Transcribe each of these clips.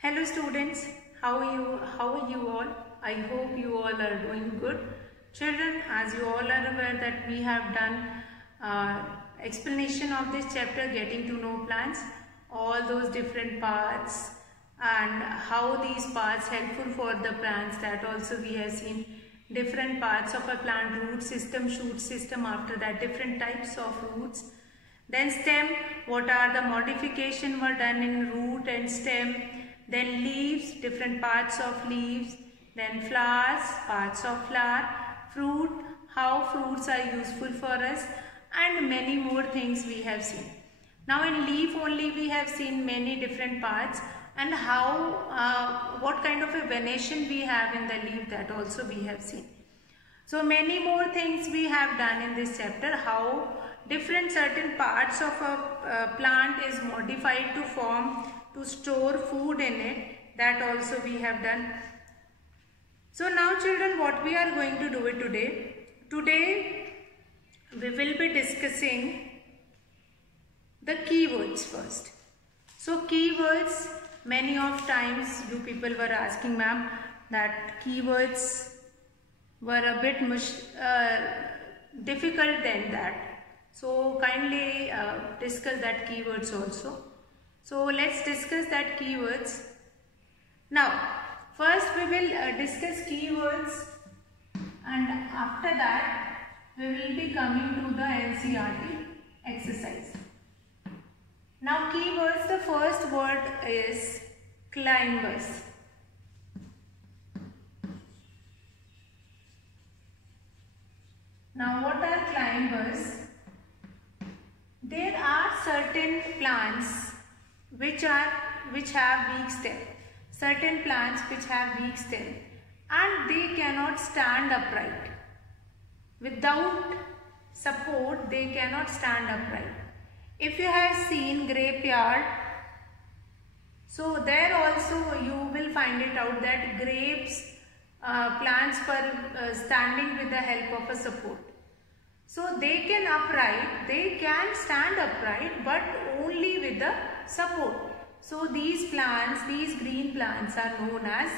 Hello students, how are you all? I hope you all are doing good. Children, as you all are aware that we have done explanation of this chapter, getting to know plants, all those different parts and how these parts helpful for the plants. That also we have seen different parts of a plant: root system, shoot system, after that different types of roots. Then stem, what are the modification were done in root and stem. Then leaves, different parts of leaves. Then flowers, parts of flower. Fruit, how fruits are useful for us, and many more things we have seen. Now in leaf only we have seen many different parts, and how what kind of a venation we have in the leaf, that also we have seen. So many more things we have done in this chapter, how different certain parts of a plant is modified to form, to store food in it, that also we have done. So now children, what we are going to do it today? Today we will be discussing the keywords first. So keywords, many of times you people were asking, ma'am, that keywords were a bit difficult than that. So kindly discuss that keywords also. So let's discuss that keywords. Now first we will discuss keywords, and after that we will be coming to the NCERT exercise. Now keywords, the first word is climbers. Now what are climbers? There are certain plants which have weak stem. Certain plants which have weak stem and they cannot stand upright. Without support they cannot stand upright. If you have seen grapeyard, so there also you will find it out that grapes plants were standing with the help of a support. So they can stand upright, but only with the support. So these plants, these green plants are known as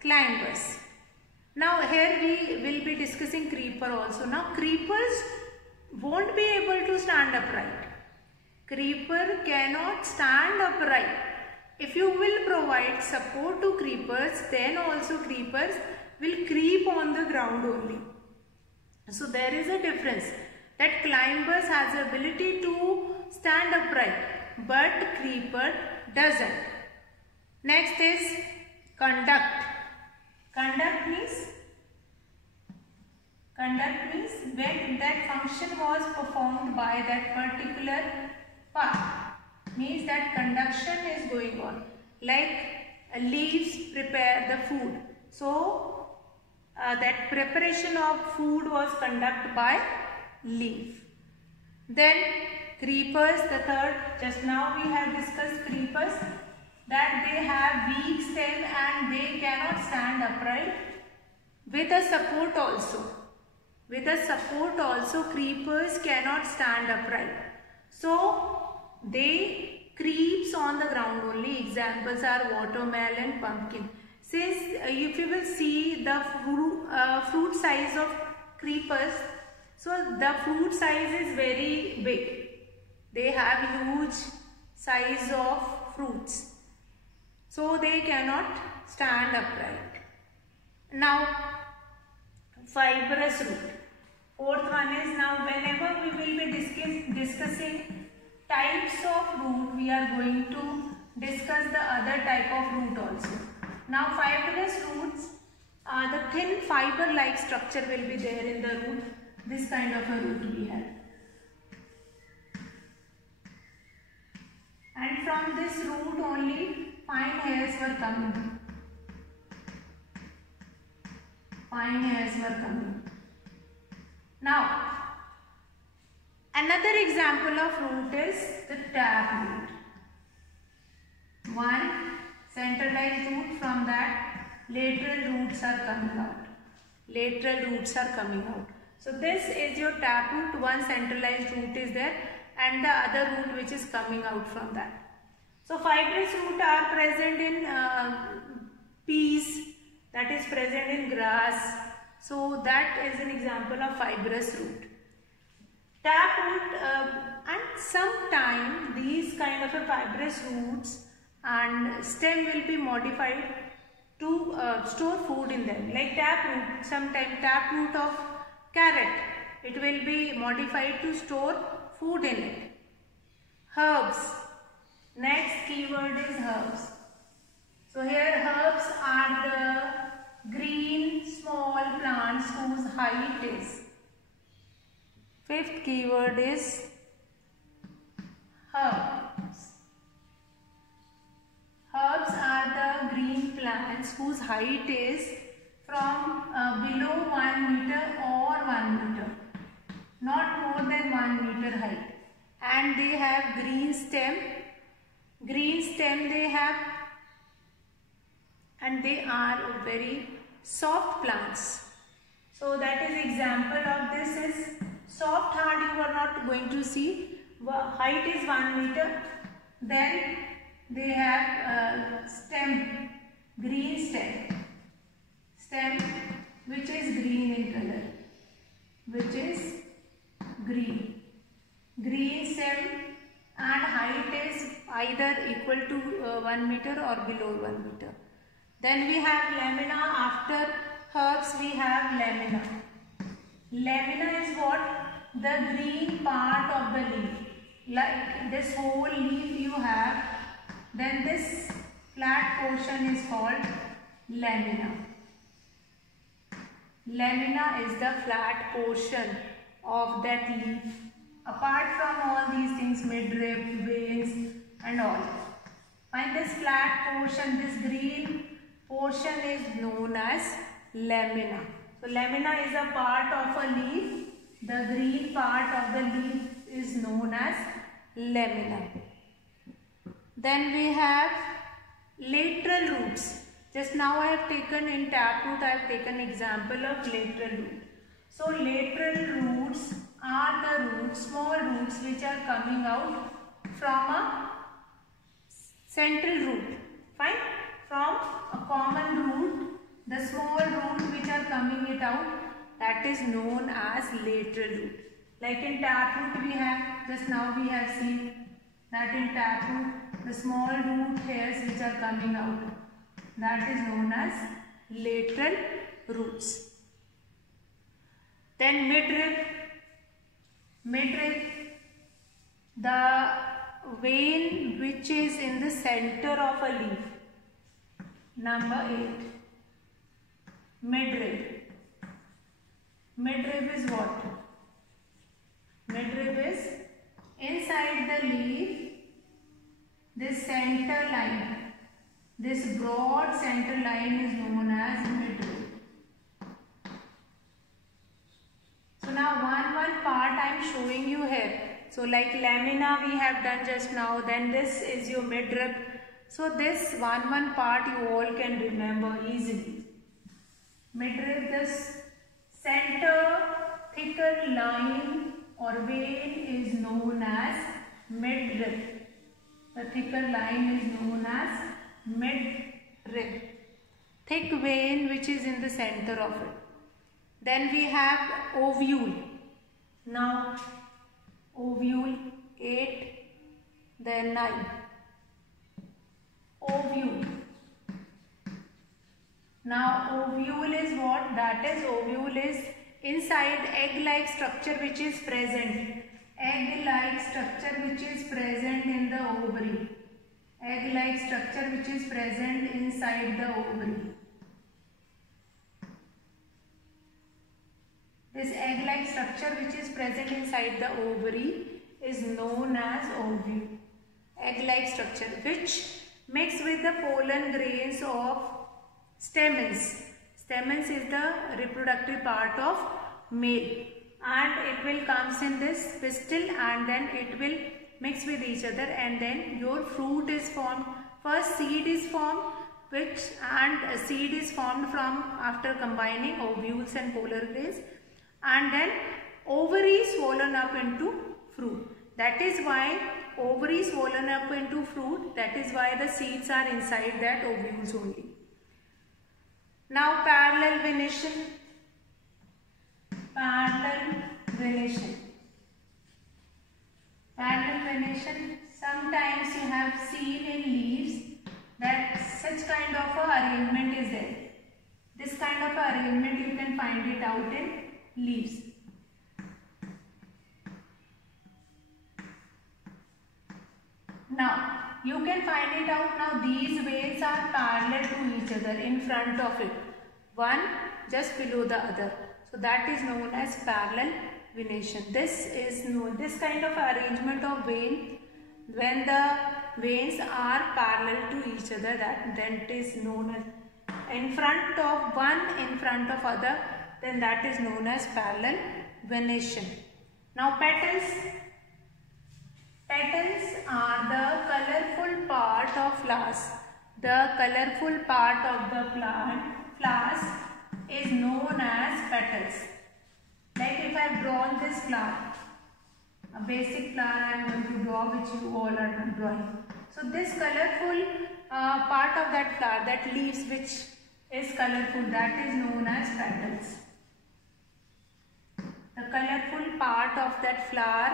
climbers. Now here we will be discussing creeper also. Now creepers won't be able to stand upright. Creeper cannot stand upright. If you will provide support to creepers, then also creepers will creep on the ground only. So there is a difference, that climbers has the ability to stand upright, but creeper doesn't. Next is conduct. Conduct means when that function was performed by that particular part, means that conduction is going on. Like leaves prepare the food. So that preparation of food was conducted by leaf. Then creepers, the third, just now we have discussed creepers, that they have weak stem and they cannot stand upright. With a support also. With a support also creepers cannot stand upright. So they creeps on the ground only. Examples are watermelon, pumpkin. Since if you will see the fruit size of creepers, so the fruit size is very big. They have huge size of fruits. So they cannot stand upright. Now fibrous root. Fourth one is, now whenever we will be discussing types of root, we are going to discuss the other type of root also. Now fibrous roots, the thin fiber like structure will be there in the root. This kind of a root we have. And from this root only fine hairs were coming. Fine hairs were coming. Now another example of root is the taproot. One centralized root, from that lateral roots are coming out. Lateral roots are coming out. So this is your taproot. One centralized root is there and the other root which is coming out from that. So fibrous root are present in peas, that is present in grass. So that is an example of fibrous root. Taproot, and sometime these kind of a fibrous roots and stem will be modified to store food in them. Like taproot, sometime taproot of carrot, it will be modified to store food in it. Herbs, next keyword is herbs. So here herbs are the green small plants whose height is. Fifth keyword is herbs. Herbs are the green plants whose height is from below 1 meter or 1 meter, not more than 1 meter height, and they have green stem. Green stem they have, and they are very soft plants. So that is example of this is soft heart. You are not going to see. Height is 1 meter. Then they have stem, green stem which is green in color, which is green stem, and height is either equal to 1 meter or below 1 meter. Then we have lamina. After herbs we have lamina. Lamina is what? The green part of the leaf. Like this whole leaf you have, then this flat portion is called lamina. Lamina is the flat portion of that leaf. Apart from all these things, midrib, veins and all. Find this flat portion, this green portion is known as lamina. So lamina is a part of a leaf. The green part of the leaf is known as lamina. Then we have lateral roots. Just now I have taken in taproot, I have taken example of lateral root. So lateral roots are the roots, small roots which are coming out from a central root. Fine? From a common root, the small root which are coming it out, that is known as lateral root. Like in taproot we have, just now we have seen that in taproot the small root hairs which are coming out, that is known as lateral roots. Then midrib, the vein which is in the center of a leaf. Number 8, midrib. Midrib is what? Midrib is inside the leaf, this center line, this broad center line is known as midrib. So now one part I am showing you here. So like lamina we have done just now, then this is your midrib. So this one part you all can remember easily. Midrib, this center thicker line or vein is known as midrib. The thicker line is known as midrib. Thick vein which is in the center of it. Then we have ovule. Now ovule 8, then 9. Ovule. Now ovule is what? That is, ovule is inside egg-like structure which is present. Egg-like structure which is present in the ovary. Egg-like structure which is present inside the ovary. This egg-like structure which is present inside the ovary is known as ovule. Egg-like structure which mix with the pollen grains of stamens. Stamens is the reproductive part of male, and it will comes in this pistil and then it will mix with each other, and then your fruit is formed. First seed is formed, a seed is formed from after combining ovules and pollen grains, and then ovary is swollen up into fruit. That is why ovary is swollen up into fruit. That is why the seeds are inside that ovules only. Now parallel venation. Parallel venation. Parallel venation. Sometimes you have seen in leaves that such kind of a arrangement is there. This kind of arrangement you can find it out in leaves. Now you can find it out. Now these veins are parallel to each other in front of it, one just below the other. So that is known as parallel venation. This kind of arrangement of vein, when the veins are parallel to each other, then it is known as in front of one in front of other, then that is known as parallel venation. Now petals. Petals are the colorful part of flowers. The colorful part of the flowers is known as petals. Like if I have drawn this flower, a basic flower I am going to draw, which you all are drawing. So this colorful part of that flower, that leaves which is colorful, that is known as petals. The colorful part of that flower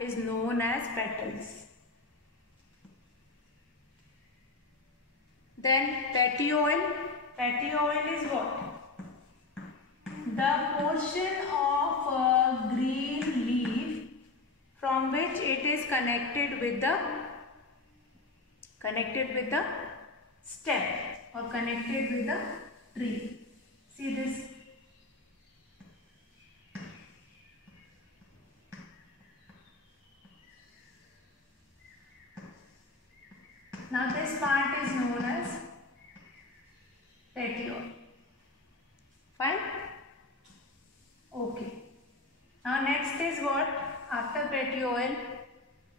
is known as petals. Then petiole. Petiole is what? The portion of a green leaf from which it is connected with the stem or connected with the tree. See this? Now this part is known as petiole. Fine? Okay. Now next is what? After petiole,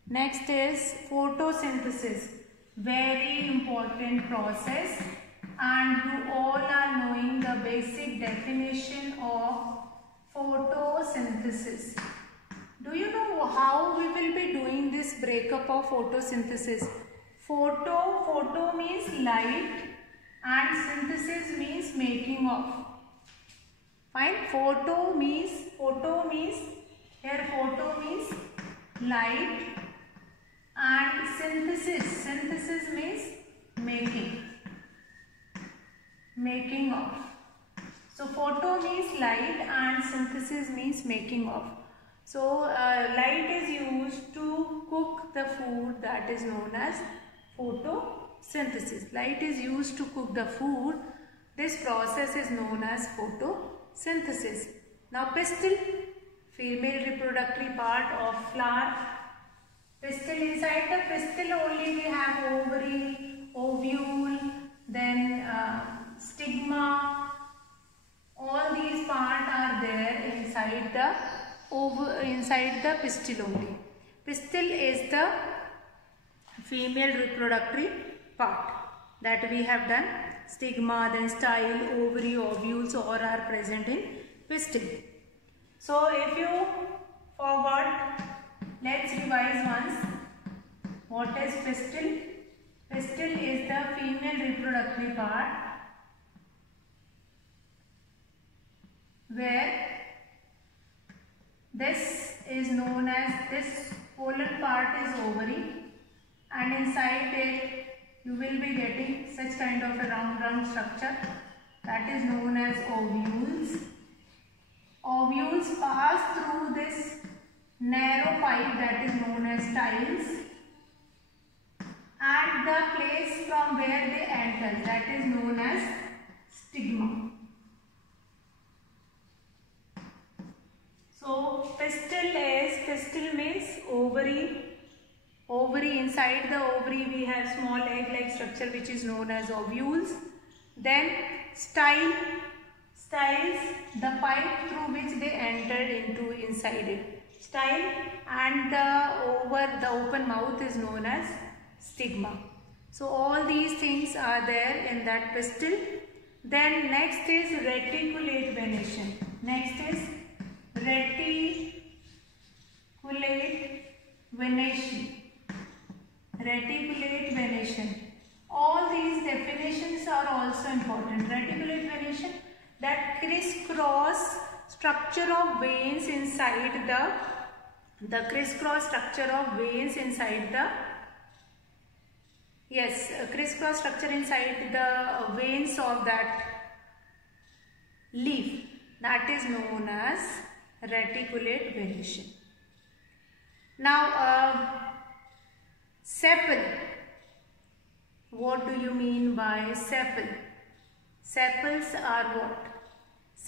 next is photosynthesis. Very important process, and you all are knowing the basic definition of photosynthesis. Do you know how we will be doing this breakup of photosynthesis? Photo means light and synthesis means making of. Fine? Photo means light, and synthesis means making of. So photo means light and synthesis means making of. So light is used to cook the food, that is known as photosynthesis. Light is used to cook the food. This process is known as photosynthesis. Now pistil, female reproductory part of flower. Pistil, inside the pistil only we have ovary, ovule, then stigma. All these parts are there inside the pistil only. Pistil is the female reproductory part that we have done. Stigma, then style, ovary, ovules all are present in pistil. So if you forgot, let's revise once. What is pistil? Pistil is the female reproductory part where this is known as, this pollen part is ovary, and inside it you will be getting such kind of a round structure that is known as ovules. Ovules pass through this narrow pipe that is known as styles, and the place from where they enter, that is known as stigma. So pistil means ovary. Ovary, inside the ovary we have small egg-like structure which is known as ovules. Then styles, the pipe through which they entered into inside it. Style, and the open mouth is known as stigma. So all these things are there in that pistil. Then next is reticulate venation. Next is reticulate venation, reticulate venation. All these definitions are also important. Reticulate venation, that crisscross structure of veins inside the crisscross structure of veins inside the crisscross structure inside the veins of that leaf, that is known as reticulate venation. Now sepal. What do you mean by sepal? Sepals are what?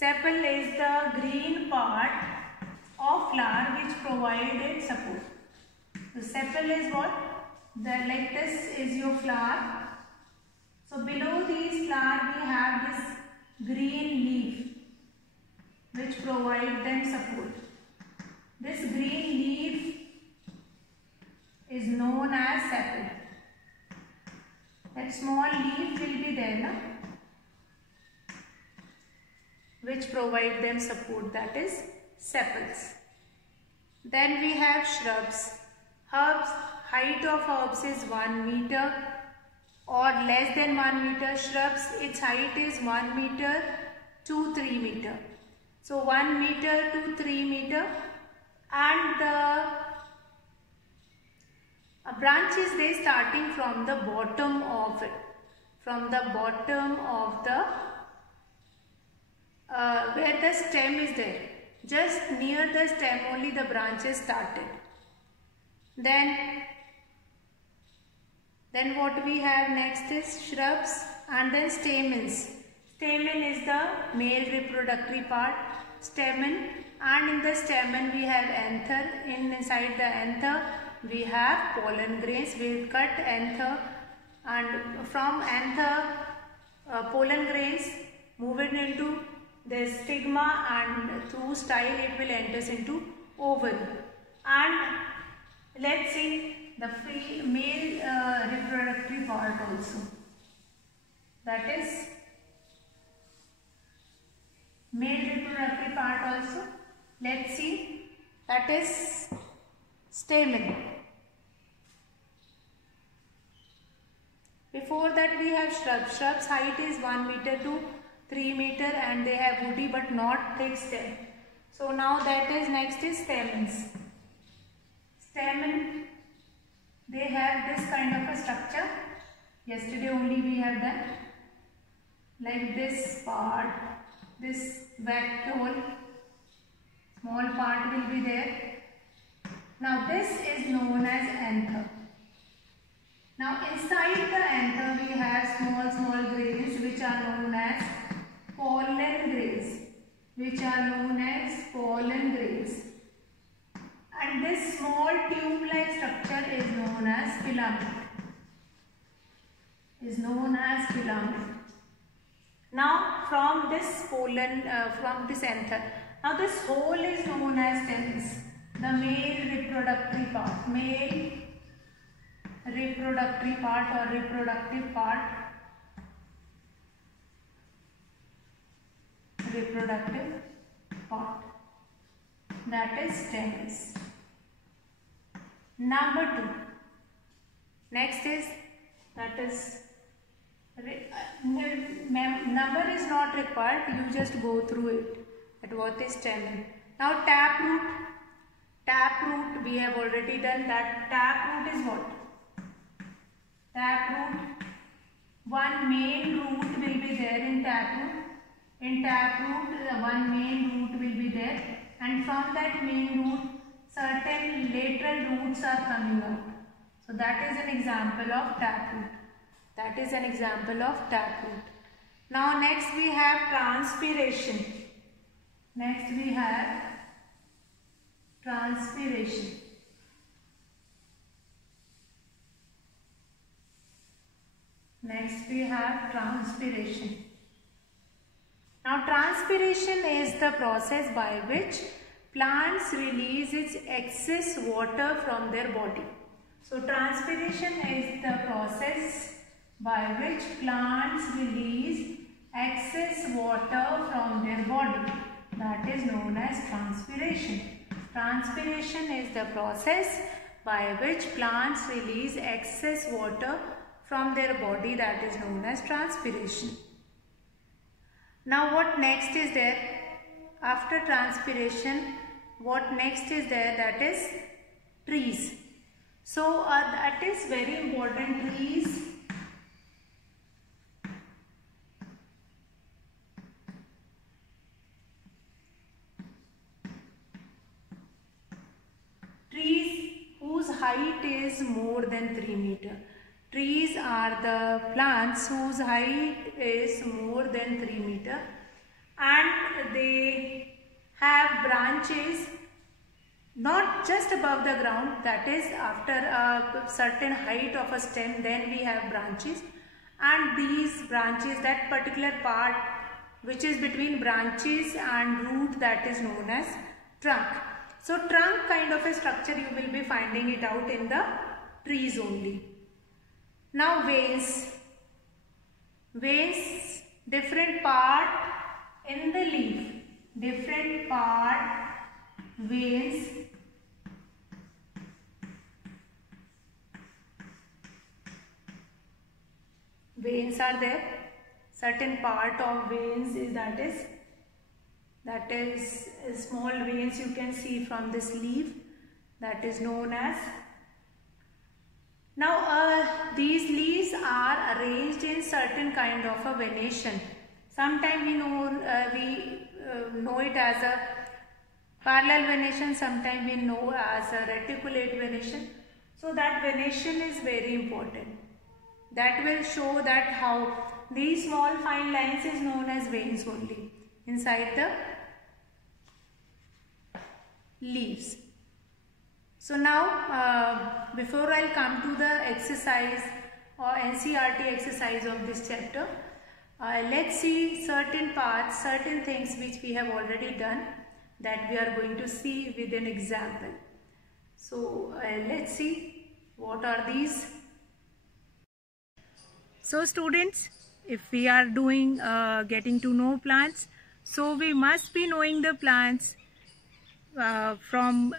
Sepal is the green part of flower which provided support. So sepal is what? Like this is your flower. So below these flower we have this green leaf which provide them support. This green leaf is known as sepal. That small leaf will be there, no? Which provide them support, that is sepals. Then we have shrubs. Herbs, height of herbs is 1 meter or less than 1 meter. Shrubs, its height is 1 meter to 3 meter. So 1 meter to 3 meter, and the branches, they starting from the bottom of it, from the bottom of the where the stem is there, just near the stem only the branches started. Then what we have next is shrubs, and then stamens. Stamen is the male reproductory part, stamen, and in the stamen we have anther. Inside the anther we have pollen grains. We will cut anther, and from anther pollen grains move it into the stigma, and through style it will enter into ovary. And let's see the male reproductory part also, that is male reproductory part also. Let's see, that is stamen. Before that we have shrubs. Shrubs height is 1 meter to 3 meter and they have woody but not thick stem. So now that is next is stamens. Stamen, they have this kind of a structure. Yesterday only we have done. Like this part, this vacuole, small part will be there. Now this is known as anther. Now inside the anther we have small grains which are known as pollen grains. And this small tube-like structure is known as filament. Now from this pollen, from this anther, now this whole is known as stamens. The male reproductory part, or reproductive part, that is stamens. Number 2. Next is, that is, number is not required, you just go through it, at what is stamen. Now taproot we have already done that. Taproot is what? Taproot, one main root will be there in taproot. In taproot, one main root will be there, and from that main root, certain lateral roots are coming out. So that is an example of taproot. Now next we have transpiration. Next we have transpiration. Now transpiration is the process by which plants release its excess water from their body. So transpiration is the process by which plants release excess water from their body. That is known as transpiration. Transpiration is the process by which plants release excess water from their body, that is known as transpiration. Now what next is there? After transpiration, what next is there? That is trees. So that is very important. Trees whose height is more than 3 meters. Trees are the plants whose height is more than 3 meters, and they have branches not just above the ground, that is after a certain height of a stem, then we have branches, and these branches, that particular part which is between branches and root, that is known as trunk. So trunk kind of a structure you will be finding it out in the trees only. Now veins. Veins, different part in the leaf. Different part, veins. Veins are there. Certain part of veins is that is small veins you can see from this leaf, that is known as. Now these leaves are arranged in certain kind of a venation. Sometimes we know it as a parallel venation, sometimes we know as a reticulate venation. So that venation is very important. That will show that how these small fine lines is known as veins only inside the leaves. So now before I'll come to the exercise or NCERT exercise of this chapter, let's see certain parts, certain things which we have already done that we are going to see with an example. So let's see what are these. So students, if we are doing getting to know plants, so we must be knowing the plants from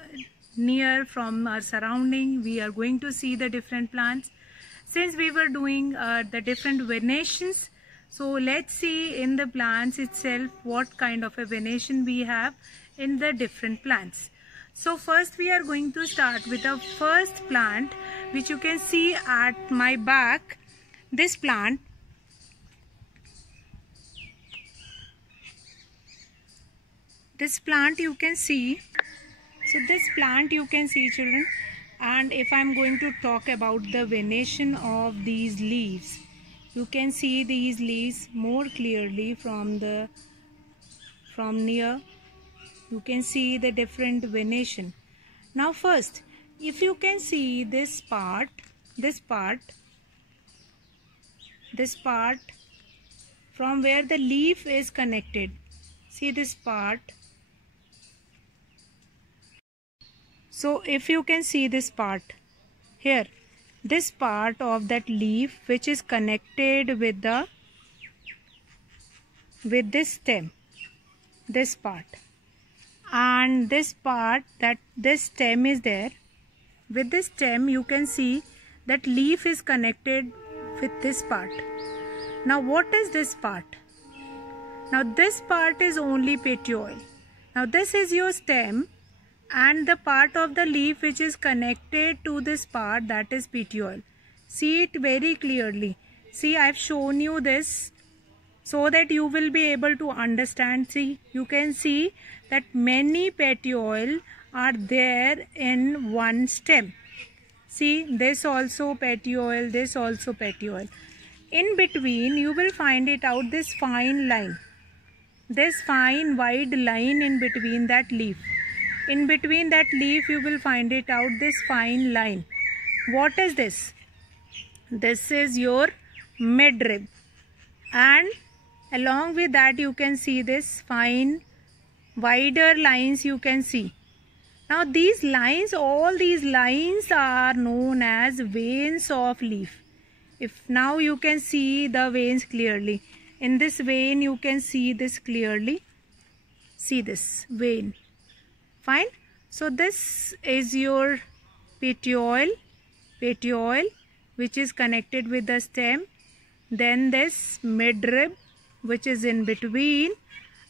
near, from our surrounding. We are going to see the different plants. Since we were doing the different venations, so let's see in the plants itself what kind of a venation we have in the different plants. So first we are going to start with the first plant, which you can see at my back. This plant, you can see. So this plant you can see, children, and if I am going to talk about the venation of these leaves, you can see these leaves more clearly from near. You can see the different venation. Now first, if you can see this part from where the leaf is connected, see this part. So if you can see this part here, this part of that leaf which is connected with this stem, this part, and this part, that this stem is there. With this stem you can see that leaf is connected with this part. Now what is this part? Now this part is only petiole. Now this is your stem, and the part of the leaf which is connected to this part, that is petiole. See it very clearly. See, I have shown you this so that you will be able to understand. See, you can see that many petiole are there in one stem. See, this also petiole, this also petiole. In between you will find it out, this fine line, this fine wide line in between that leaf. In between that leaf you will find it out, this fine line. What is this? This is your midrib, and along with that you can see this fine wider lines you can see. Now these lines, all these lines are known as veins of leaf. If now you can see the veins clearly. In this vein you can see this clearly. See this vein. Fine. So this is your petiole, which is connected with the stem, then this midrib which is in between,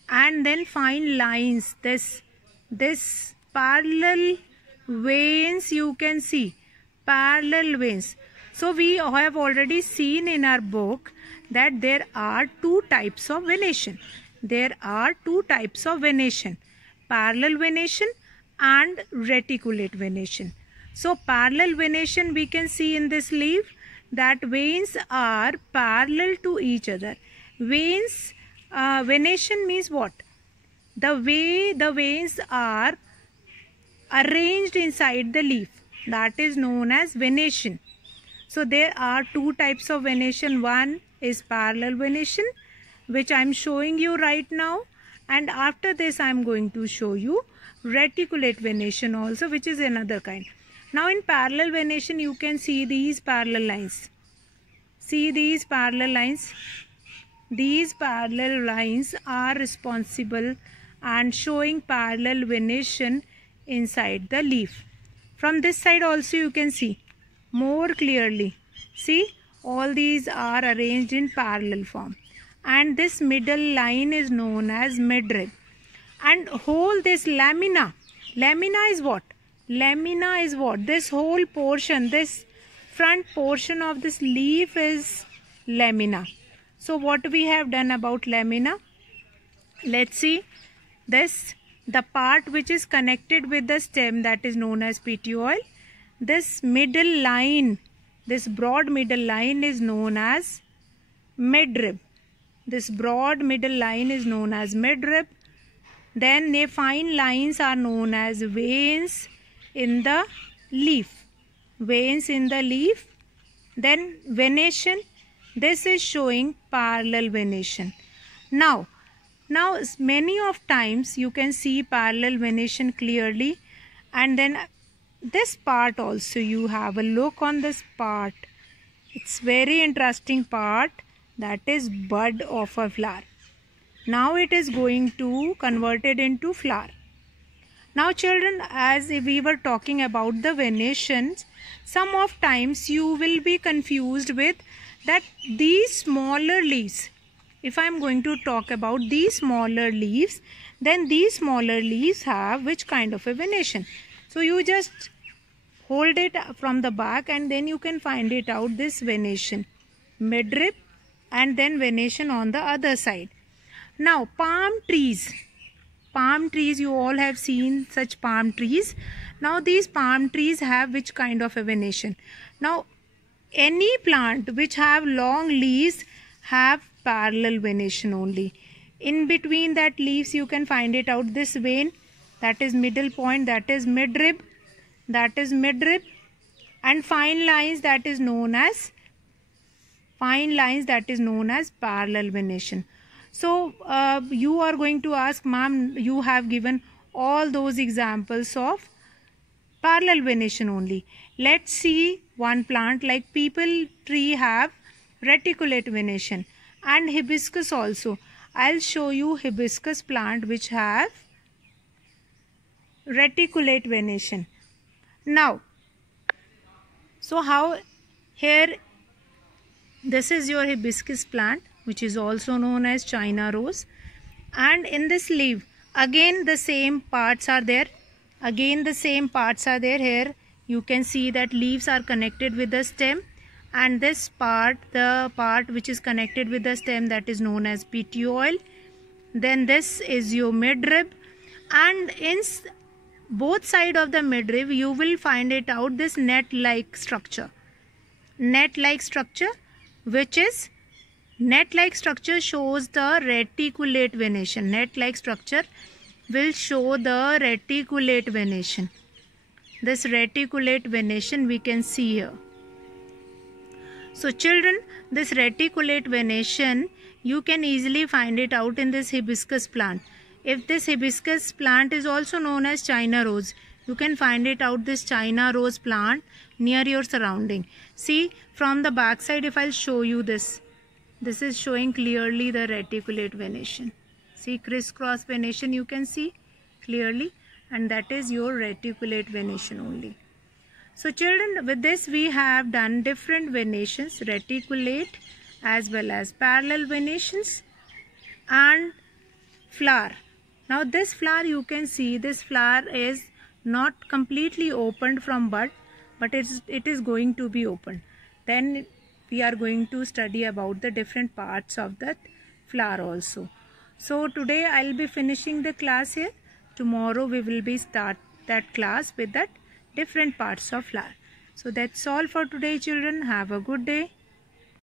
and then fine lines, this parallel veins you can see, parallel veins. So we have already seen in our book that there are two types of venation. There are two types of venation, parallel venation and reticulate venation. So parallel venation, we can see in this leaf that veins are parallel to each other. Veins, venation means what? The way the veins are arranged inside the leaf, that is known as venation. So there are two types of venation. One is parallel venation, which I am showing you right now, and after this I am going to show you reticulate venation also, which is another kind. Now in parallel venation you can see these parallel lines. See these parallel lines. These parallel lines are responsible and showing parallel venation inside the leaf. From this side also you can see more clearly. See, all these are arranged in parallel form, and this middle line is known as midrib. And whole this lamina is what? Lamina is what? This whole portion, this front portion of this leaf is lamina. So what we have done about lamina? Let's see. This, the part which is connected with the stem, that is known as petiole. This middle line, this broad middle line is known as midrib. This broad middle line is known as midrib. Then the fine lines are known as veins in the leaf. Veins in the leaf. Then venation. This is showing parallel venation. Now many of times you can see parallel venation clearly, and then this part also, you have a look on this part. It's very interesting part, that is bud of a flower. Now it is going to convert it into flower. Now children, as we were talking about the venations, some of times you will be confused with that these smaller leaves. If I am going to talk about these smaller leaves, then these smaller leaves have which kind of a venation? So you just hold it from the back and then you can find it out, this venation, midrib, and then venation on the other side. Now palm trees, you all have seen such palm trees. Now these palm trees have which kind of a venation? Now any plant which have long leaves have parallel venation only. In between that leaves you can find it out, this vein, that is middle point, that is midrib, and fine lines, that is known as parallel venation. So you are going to ask, ma'am, you have given all those examples of parallel venation only. Let's see one plant like people tree have reticulate venation, and hibiscus also. I'll show you hibiscus plant which have reticulate venation. Now, so how here, this is your hibiscus plant which is also known as China rose, and in this leaf again the same parts are there. Here you can see that leaves are connected with the stem, and this part, the part which is connected with the stem, that is known as petiole. Then this is your midrib, and in both sides of the midrib you will find it out, this net-like structure, which is net-like structure shows the reticulate venation. Net-like structure will show the reticulate venation. This reticulate venation we can see here. So children, this reticulate venation you can easily find it out in this hibiscus plant. If this hibiscus plant is also known as China rose, you can find it out, this China rose plant near your surrounding. See from the back side, if I'll show you this is showing clearly the reticulate venation. See, crisscross venation you can see clearly, and that is your reticulate venation only. So children, with this we have done different venations, reticulate as well as parallel venations and flower. Now this flower, you can see this flower is not completely opened from bud, but it is going to be opened. Then we are going to study about the different parts of that flower also. So today I will be finishing the class here. Tomorrow we will be start that class with that different parts of flower. So that's all for today children. Have a good day.